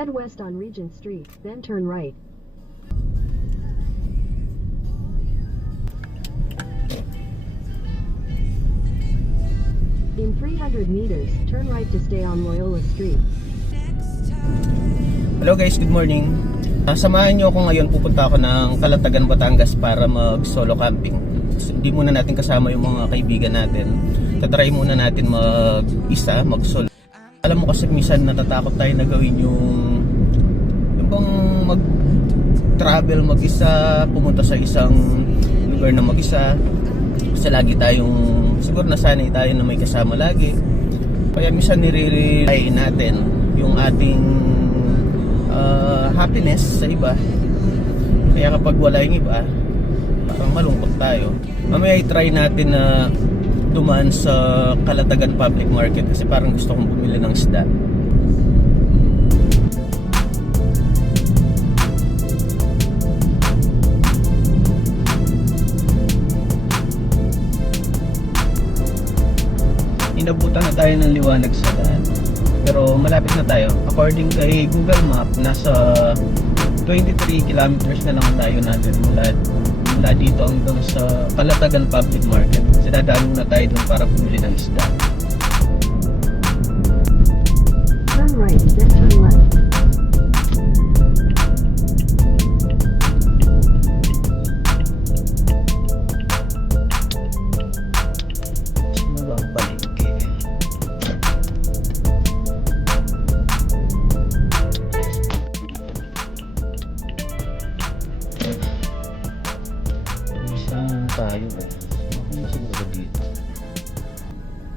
Head west on Regent Street, then turn right. In 300 meters, turn right to stay on Loyola Street. Hello guys, good morning. Samahan nyo ako ngayon, pupunta ako ng Calatagan, Batangas para mag solo camping. Hindi muna natin kasama yung mga kaibigan natin. Tatry muna natin mag-isa, mag solo. Alam mo kasi minsan natatakot tayo na gawin yung bang mag-travel mag-isa, pumunta sa isang lugar na mag-isa. Kasi lagi tayong, siguro nasanay tayo na may kasama lagi. Kaya minsan nire-rely natin yung ating happiness sa iba. Kaya kapag wala yung iba, parang malungkot tayo. Mamaya i-try natin na dumaan sa Calatagan Public Market kasi parang gusto kong bumili ng isda. Inabutan na tayo ng liwanag sa daan. Pero malapit na tayo. According kay Google Map, nasa 23 kilometers na lang tayo natin mula dito hanggang sa Calatagan Public Market. Kasi dadaan muna tayo dun para bumili ng isda. Turn right, then turn left. Sino ba ang palengke? Saan tayo ba? Siguro dito.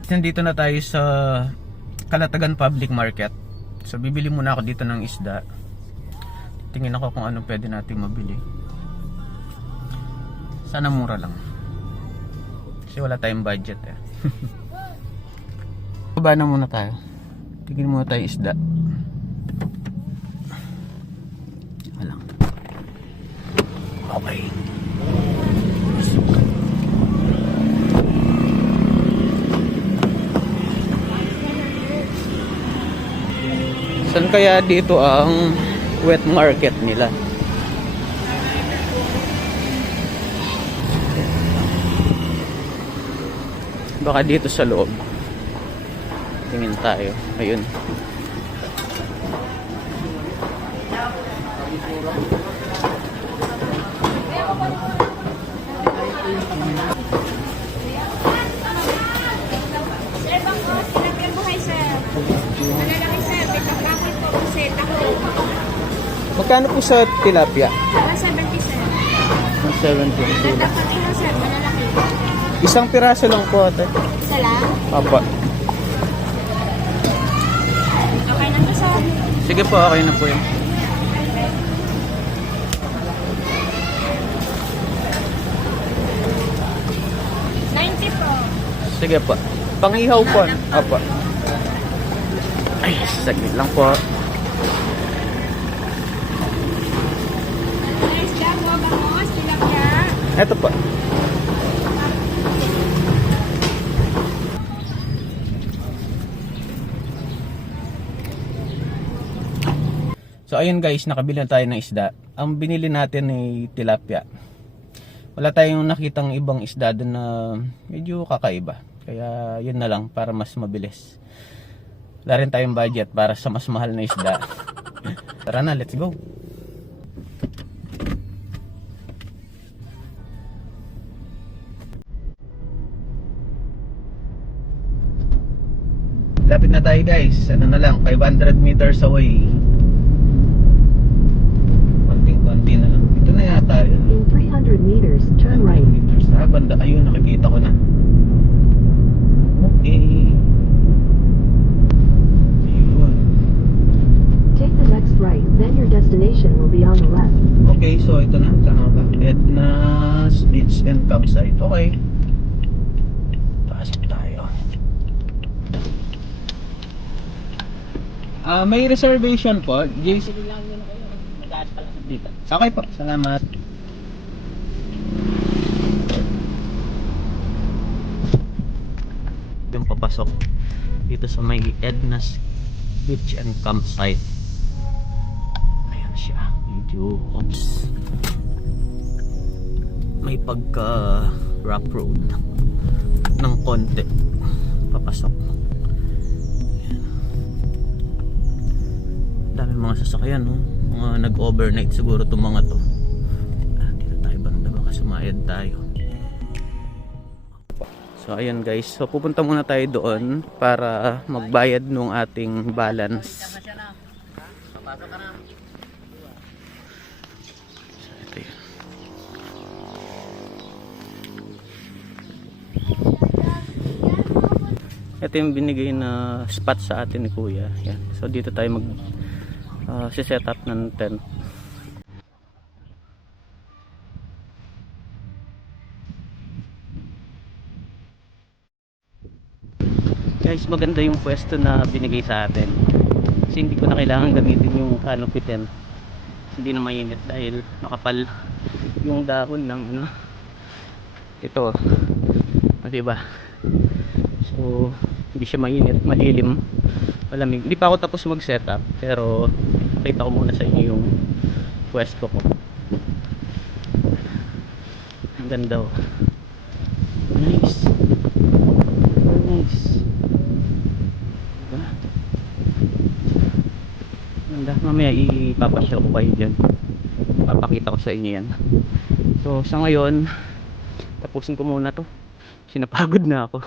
Nandito na tayo sa Calatagan Public Market. So bibili muna ako dito ng isda. Tingin ako kung ano pwede nating mabili. Sana mura lang. Kasi wala tayong budget eh. Baba na muna tayo. Tingin muna tayo isda. Walang. Okay. Saan kaya dito ang wet market nila? Baka dito sa loob. Tingin tayo. Ayun. Magkano po sa tilapia? 170 sir. 170. Dapat ino sir, malalaki. Isang piraso lang po ate. Isa lang? Apa. Okay na to sir. Sige po, okay na po yun. $90 po. Sige po. Pangihaw po. Apa. Ay, saglit lang po. Nice job mo, bangos, tilapia. Eto po. So ayun guys, nakabili na tayo ng isda. Ang binili natin ay tilapia. Wala tayong nakitang ibang isda doon na medyo kakaiba. Kaya yun na lang para mas mabilis. Wala rin tayong budget para sa mas mahal na isda. Tara na, let's go. Lapit na tayo guys. Ano na lang, 500 meters away. Konting-konti na lang. Ito na yata. In 300 meters, turn right. Meters na. Banda, ayun, nakikita ko na. Okay. Ayun. Take the next right, then your destination will be on the left. Okay, so ito na. Tama ba? Edna's Beach and Campsite. Okay. Taas tayo. May reservation po. JC lang yun kayo. Nag-add pala dito. Okay po. Salamat. Yung papasok dito sa may Edna's Beach and Campsite. medyo may pagka rough road ng konti papasok. Dami mga sasakyan, no? Mga nag-overnight siguro itong mga to. Dito tayo banda, baka sumayad tayo. So ayan guys, so pupunta muna tayo doon para magbayad nung ating balance. So ito yun. Ito yung binigay na spot sa atin ni Kuya. Yan. So dito tayo mag set up ng tent. Guys, maganda yung pwesto na binigay sa atin. Kasi hindi ko na kailangan gamitin yung canopy tent. Hindi na mainit dahil makapal yung dahon ng ano. Ito. Diba? So, hindi siya mainit, malilim, malamig. Hindi pa ako tapos mag-setup, pero nakita ko muna sa inyo yung pwesto ko. Ang ganda, oh. Nice. Very nice. Diba? Ganda. Mamaya ipapasyal ko kayo dyan. Papakita ko sa inyo yan. So, sa ngayon, tapusin ko muna to. Sinapagod na ako.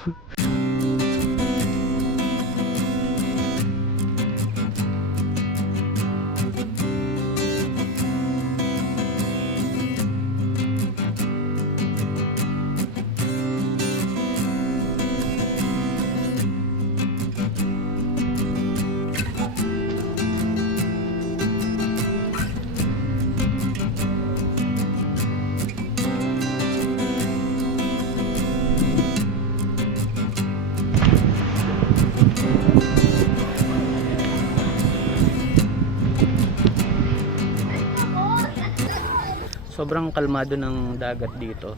Sobrang kalmado ng dagat dito.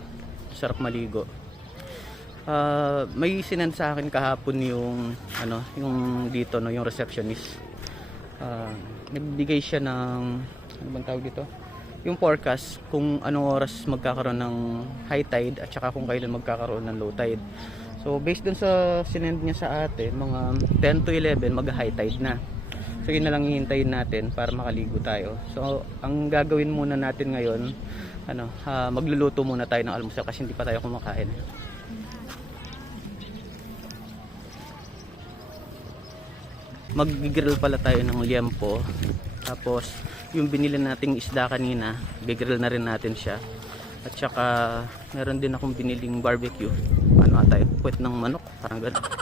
Sarap maligo. May sinend sa akin kahapon yung ano, yung dito no, yung receptionist. Nagbigay siya ng ano bang tawag dito? Yung forecast kung anong oras magkakaroon ng high tide at saka kung kailan magkakaroon ng low tide. So based dun sa sinend niya sa atin, mga 10 to 11 mag-high tide na. So yun na lang hihintayin natin para makaligo tayo. So ang gagawin muna natin ngayon, ano, magluluto muna tayo ng almusal kasi hindi pa tayo kumakain. Mag-grill pala tayo ng liempo. Tapos yung binili nating isda kanina, bigrill na rin natin siya. At saka meron din akong biniling barbecue. Ano tayo? Puwet ng manok, parang gano'n.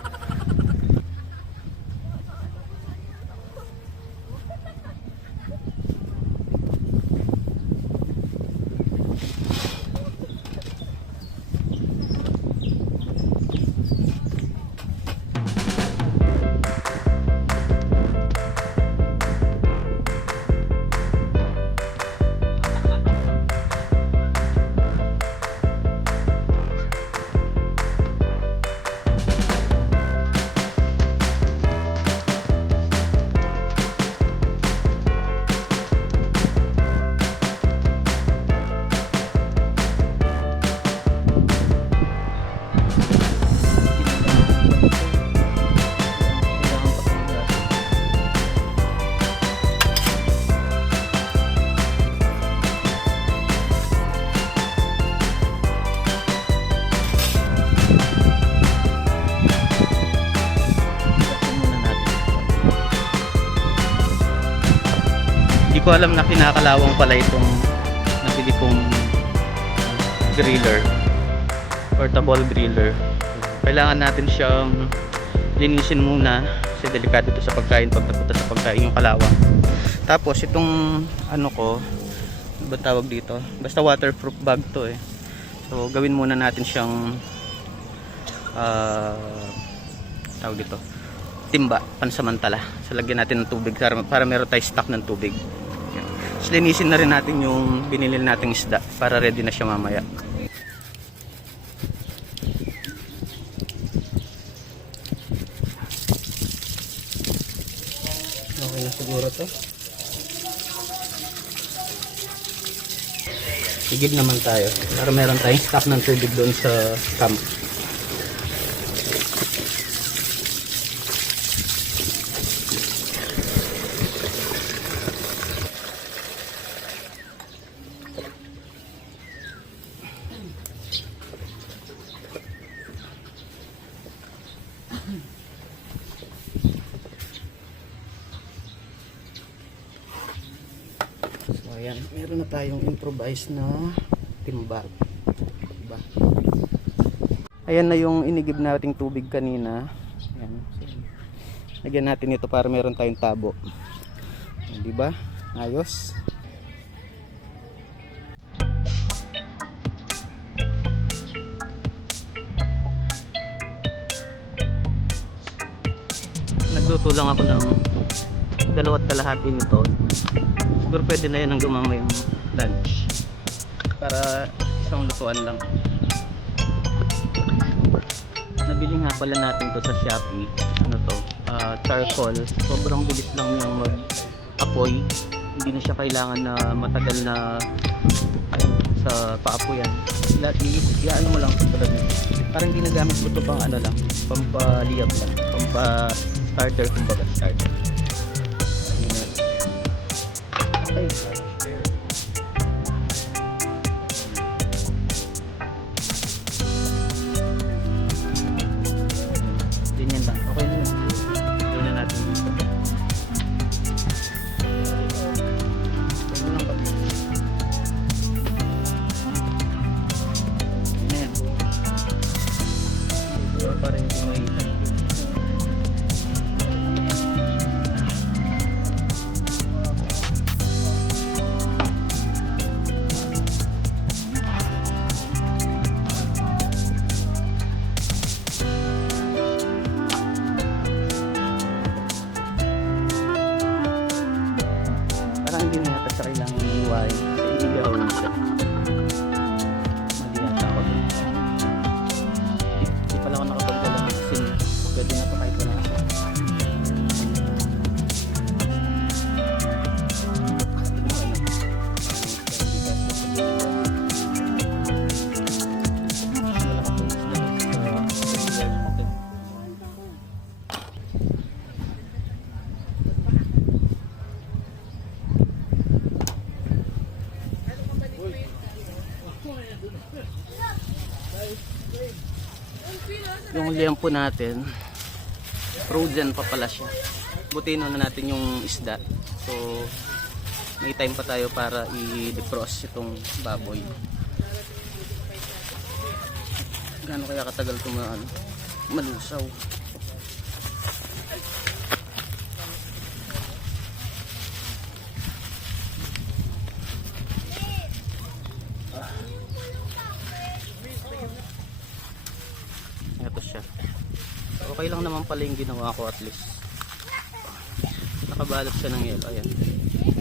Hindi ko alam na kinakalawang pala itong nabili kong griller, portable griller. Kailangan natin siyang linisin muna kasi delikado ito sa pagkain pag napunta sa pagkain yung kalawang. Tapos itong ano ko, ano ba tawag dito, basta waterproof bag to eh. So gawin muna natin siyang tawag dito, timba pansamantala. So lagyan natin ng tubig para meron tayo stock ng tubig. So, linisin na rin natin yung binili nating isda para ready na siya mamaya. Okay na siguro to. Igib naman tayo para meron tayong stock ng tubig doon sa camp. So ayan, meron na tayong improvised na timba. Diba? Ayan na yung inigib nating tubig kanina. Ayan. So, lagyan natin ito para meron tayong tabo. Ayan, diba? Ayos. Nagluto lang ako ng 2.5 nito. Siguro pwede na yan ang gumamay yung lunch para isang lutuan lang. Nabili nga pala natin to sa Shopee. Ano to? Charcoal. Sobrang bilis lang niyang mag-apoy. Hindi na siya kailangan na matagal na sa paapoyan. Iano mo lang tulad nito. Parang ginagamit ko to pang ano lang, pampaliyab lang, starter, kumbaga starter. Okay. Ganyan lang. Okay na yun. Gawin na natin dito. Ganyan lang kami. Ganyan. Parang hindi makikita. Hindi na yata siya kailangan iiwain kasi iigawin siya. Mali yata ako dun. Hindi pala ako nakapagdala ng asin. Pwede na pa kahit wala siya. Yung liempo natin frozen pa pala siya. Butihin na natin yung isda. So may time pa tayo para i-defrost itong baboy. Gaano kaya katagal ito malusaw? Ito siya. Okay lang naman pala yung ginawa ko, at least nakabalot siya ng yelo. Ayan.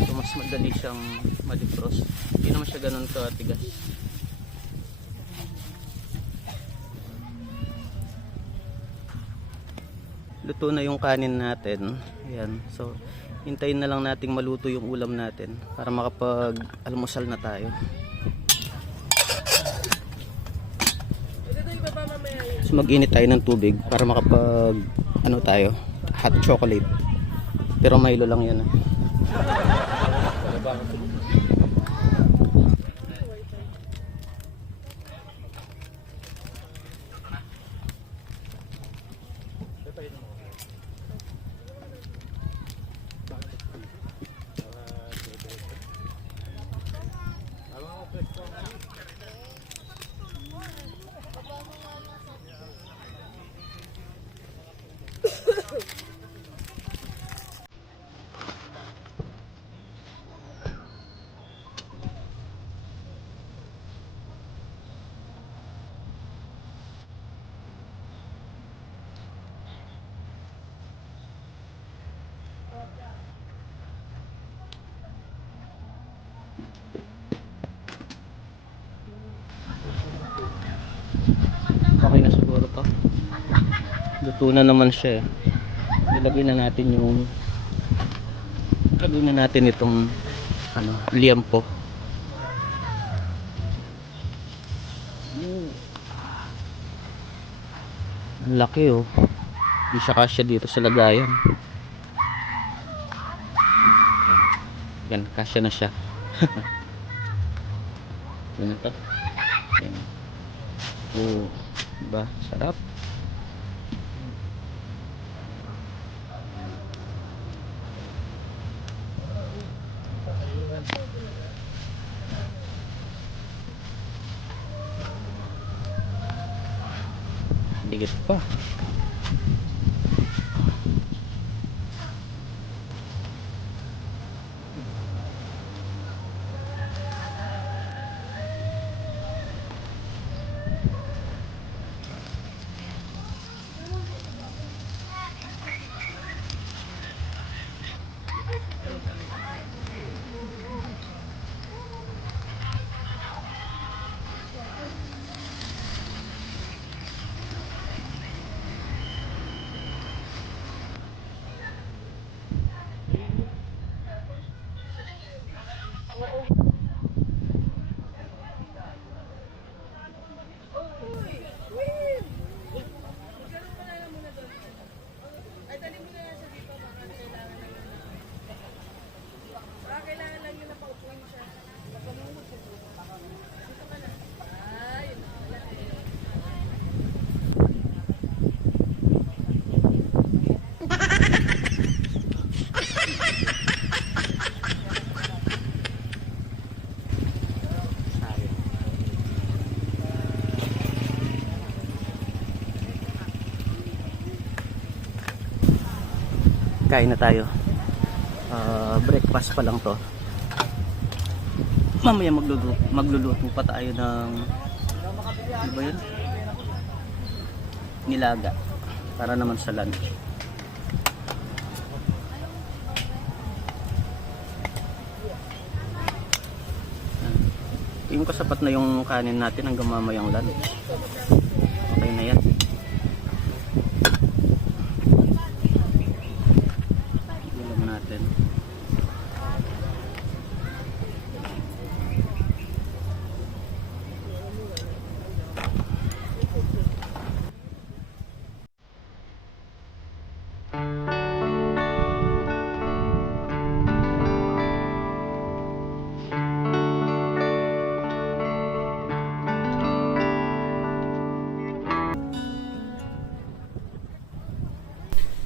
So mas madali siyang ma-defrost. Hindi naman siya ganun katigas. Luto na yung kanin natin. Ayan. So hintayin na lang nating maluto yung ulam natin para makapag-almusal na tayo. So mag-init tayo ng tubig para makapag tayo, hot chocolate. Pero Milo lang yan. Okay na siguro to. Luto na naman siya. Ilagay na natin itong liempo. Ang laki oh. Hindi siya kasya dito sa lagayan. Yan, kasya na siya. Yan ito. Yan. Oh, diba? Sarap. Dikit pa. Kain na tayo. Breakfast pa lang to. Mamaya magluluto pa tayo ng ano ba yun? Nilaga para naman sa lunch. Tingin ko sapat na yung kanin natin hanggang mamayang lunch. Okay na yan.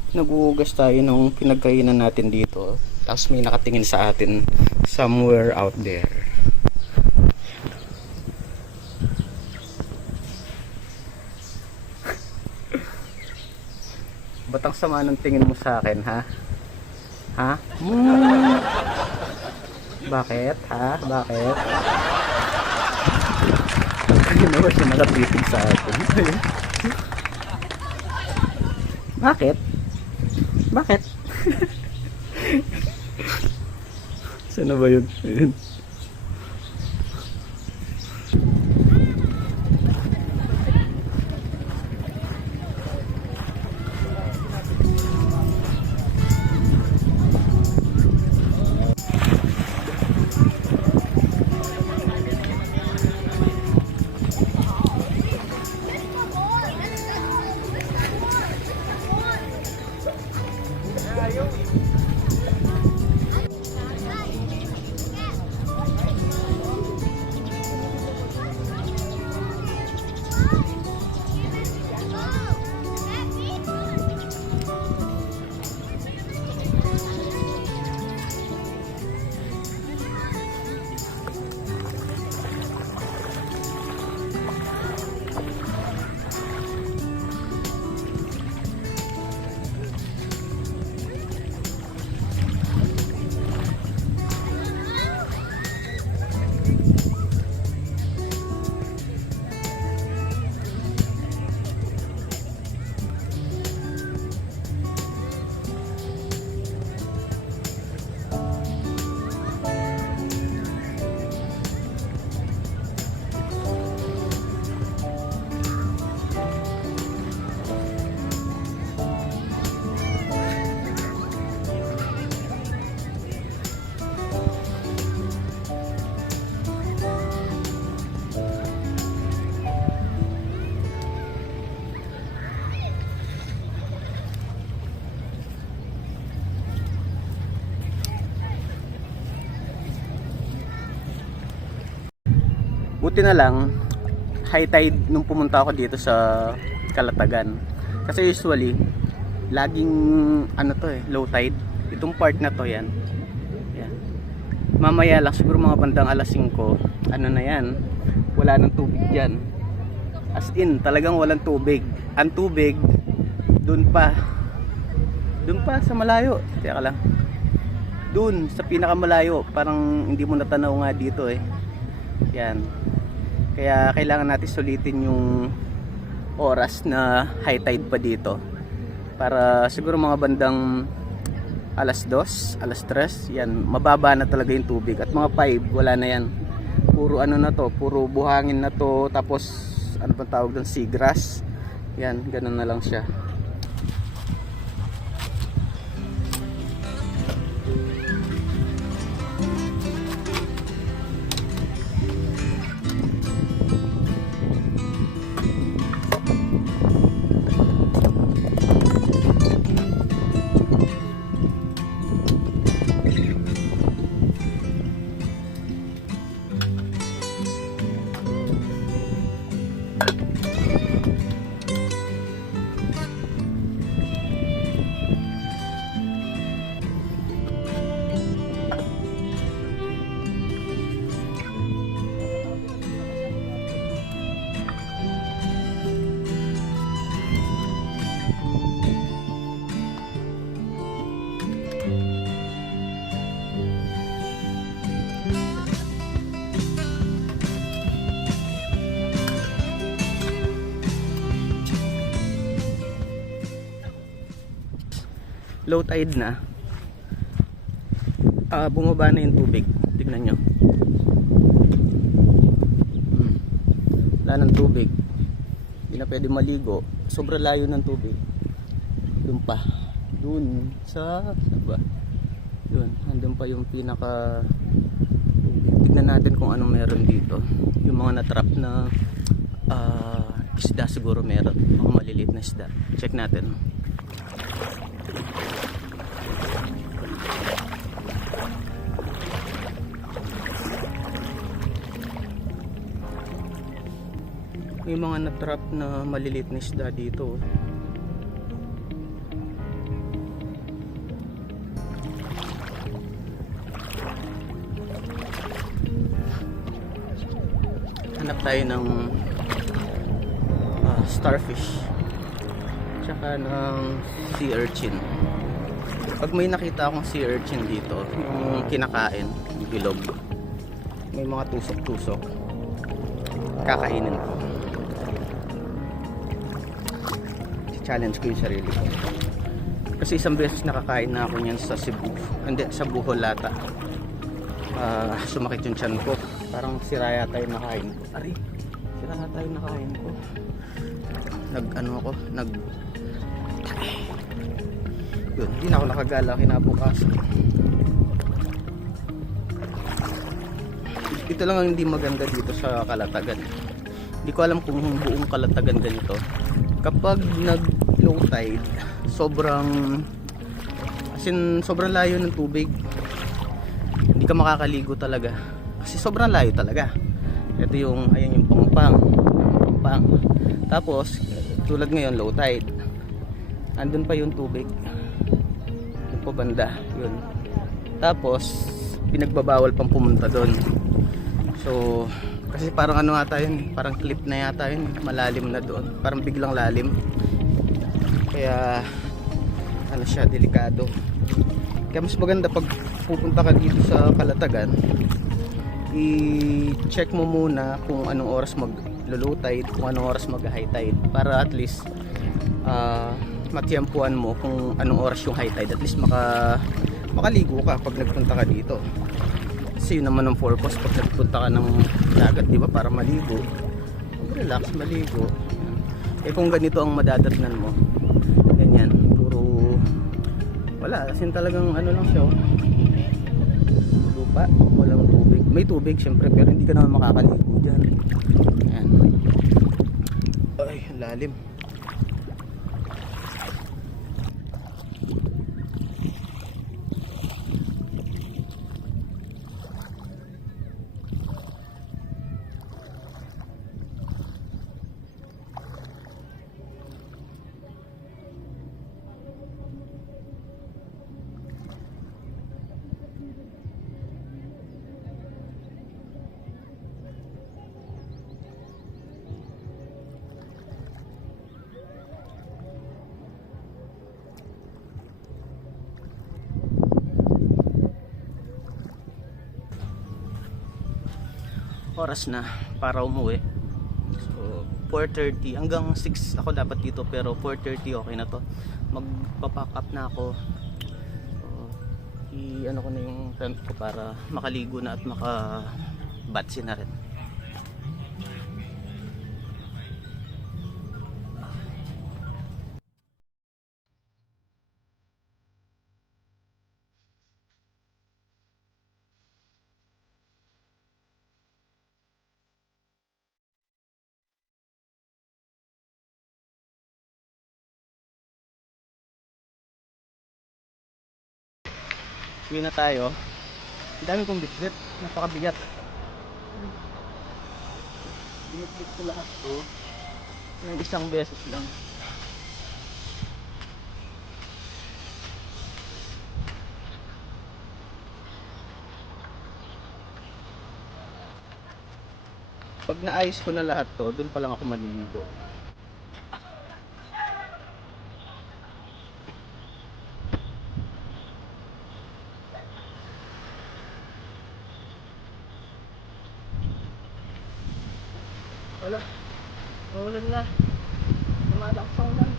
Naguhugas tayo nung pinagkainan natin dito, tapos may nakatingin sa atin somewhere out there. Ba't ang sama ng tingin mo sa akin, ha? Ha? Bakit? Ha? Bakit? Ayun naman siya nakatingin sa atin. Bakit? Bakit? Saan na ba yun? Ayun. buti na lang high tide nung pumunta ako dito sa Calatagan. Kasi usually laging ano to low tide. Itong part na to yan. Yan. Mamaya lang siguro mga bandang alas 5, ano na yan, wala nang tubig diyan. As in, talagang walang tubig. Ang tubig doon pa sa malayo. Teka lang. Doon sa pinakamalayo, parang hindi mo natanaw nga dito Yan. Kaya kailangan natin sulitin yung oras na high tide pa dito. Para siguro mga bandang alas 2, alas 3, yan, mababa na talaga yung tubig. At mga 5, wala na yan. Puro ano na to, puro buhangin na to. Tapos, ano pang tawag doon, seagrass. Yan, ganun na lang siya. Low tide na, bumaba na yung tubig. Tignan nyo, wala ng tubig, hindi na pwede maligo, sobrang layo ng tubig. Doon pa, doon sa ba? Doon, andun pa yung pinaka tubig. Tignan natin kung anong meron dito. Yung mga natrap na isda siguro meron, mga maliliit na isda. Check natin. May mga natrap na maliliit na isda dito. Hanap tayo ng starfish tsaka ng sea urchin. Pag may nakita akong sea urchin dito, yung kinakain, yung bilog, may mga tusok-tusok, kakainin ko. Challenge ko yung sarili ko. Kasi isang beses nakakain na ako niyan sa Cebu. Hindi, sa Bohol ata. Sumakit yung tiyan ko. Parang sira yata yung nakain ko. Ari, sira yata yung nakain ko. Yun, hindi na ako nakagala kinabukasan. Ito lang ang hindi maganda dito sa Calatagan. Hindi ko alam kung buong Calatagan ganito. Kapag nag low tide, sobrang layo ng tubig. Hindi ka makakaligo talaga kasi sobrang layo talaga. Ito yung, ayan yung Pangpang. Tapos tulad ngayon low tide, andun pa yung tubig, yung pa banda yun. Tapos pinagbabawal pang pumunta doon. So kasi parang ano ata yun, parang cliff na yata yun, malalim na doon, parang biglang lalim. Kaya ano siya, delikado. Kaya mas maganda pag pupunta ka dito sa Calatagan, i-check mo muna kung anong oras mag-low tide, kung anong oras mag-high tide, para at least matiyampuan mo kung anong oras yung high tide. At least makaligo ka pag nagpunta ka dito. Kasi yun naman ang purpose pag nagpunta ka ng dagat, di ba? Para maligo, relax, maligo. Eh kung ganito ang madadatnan mo, ganyan, puro wala, kasi talagang ano lang siya, lupa, walang tubig. May tubig syempre, pero hindi ka naman makakaligo dyan. Ayan. Ay, lalim. oras na para umuwi. So 4:30 hanggang 6 ako dapat dito, pero 4:30 okay na to. Magpa-pack up na ako. So i-ano ko na yung tent ko para makaligo na at maka-batsi na rin. Uwi na tayo. Ang dami kong bitbit. Napakabigat. Binitbit ko lahat to ng isang beses lang. Pag naayos ko na lahat to, dun pa lang ako maliligo. Wala. Maulan na. Lumalakas ang ulan.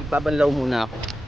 Magbabanlaw muna ako.